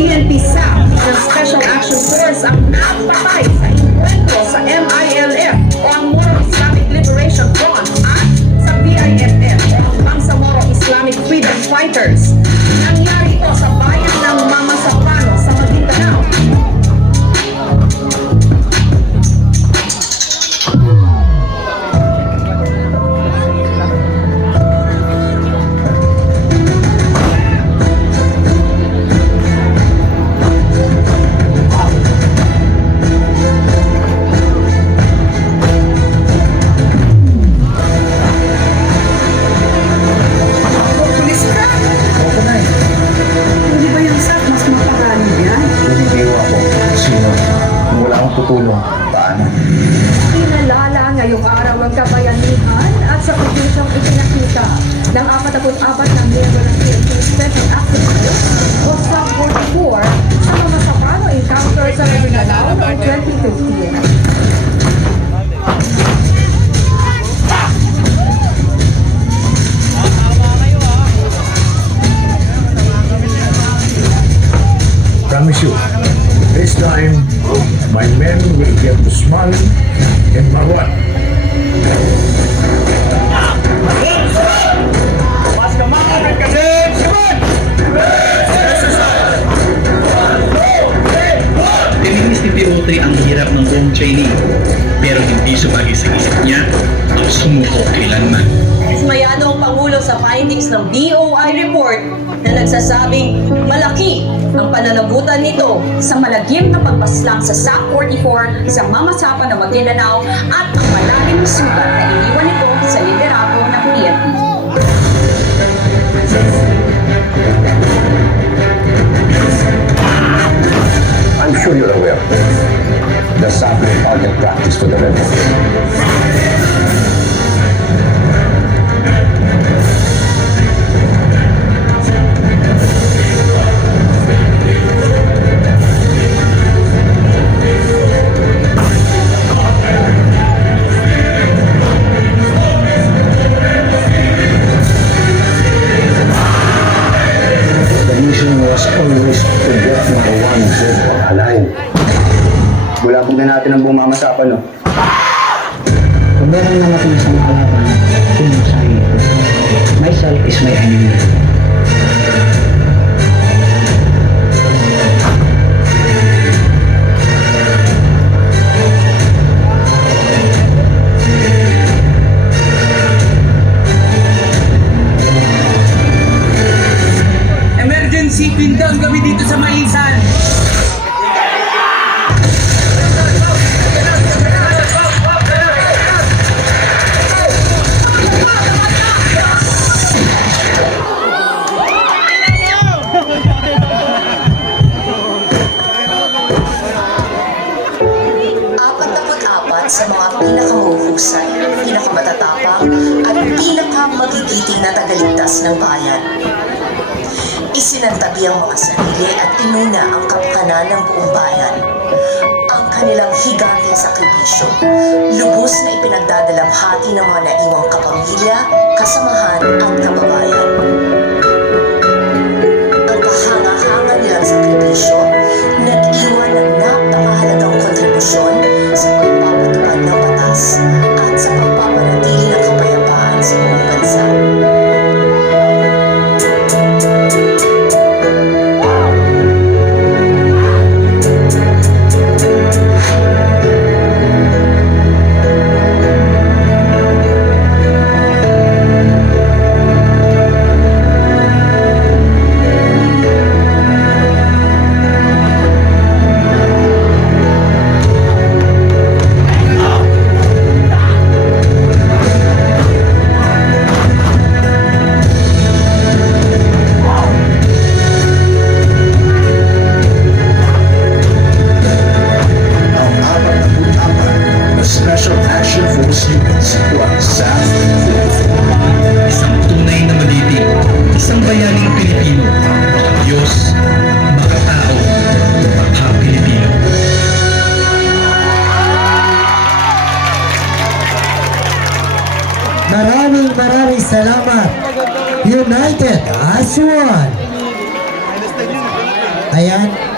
PNP SAP ng Special Action Force ang napatay sa enkwentro sa MILF o ang Moro Islamic Liberation Front at sa BIFF o ang Bangsamoro Islamic Freedom Fighters. Nangyari ito sa bayan ng Mama Sapano sa Maguindanao. Tutulong. Paano? Kinalala ngayong araw ang kabayanihan at sa probinsang ipinakita ng 44 na miyembro ng PNP Special Action Force o SAP 44 sa mga Sapano encounter sa Maguindanao noong 2015. Promise you, this time, my men will get to smile and Marwan. Tininis ni Teotre ang hirap ng home training, pero hindi sumagi sa isip niya ang sumuko kailanman. Mayano ang Pangulo sa findings ng BOI report na nagsasabing malaki ang pananagutan nito sa malagim na pagpaslang sa SAP 44 sa mamasapan ng Maguindanao at ang malalim na sugat na iniwan nito sa liderato ng PNP. I'm sure you're aware. The SAP will target practice for the rebels. Always to get number one dead or alive. Bulabog na natin ang bumamasapan, no? Kung meron na natin isang kalaban, yun ang sarili ko. Myself is my enemy. Emergency pindang kami dito sa Maisan. Sa mga pinakamahuhusay, pinakamatatapang at pinakamagiging na tagaligtas ng bayan. Isinantabi ang mga sarili at inuna ang kapakanan ng buong bayan. Ang kanilang higanteng sakripisyo, lubos na ipinagdadalamhati ng mga naiwang kapamilya, kasamahan at kababayan. Ang kahanga-hanga nilang sakripisyo, nag-iwan ng napakahalagang kontribusyon sa pagpapatupad ng batas at sa pagpapanatili ng kapayapaan sa buong bansa. Isang tunay na maliting, isang bayaning Pilipino, Diyos, makatao, maka-Pilipino. Maraming salamat. United as one. Hayat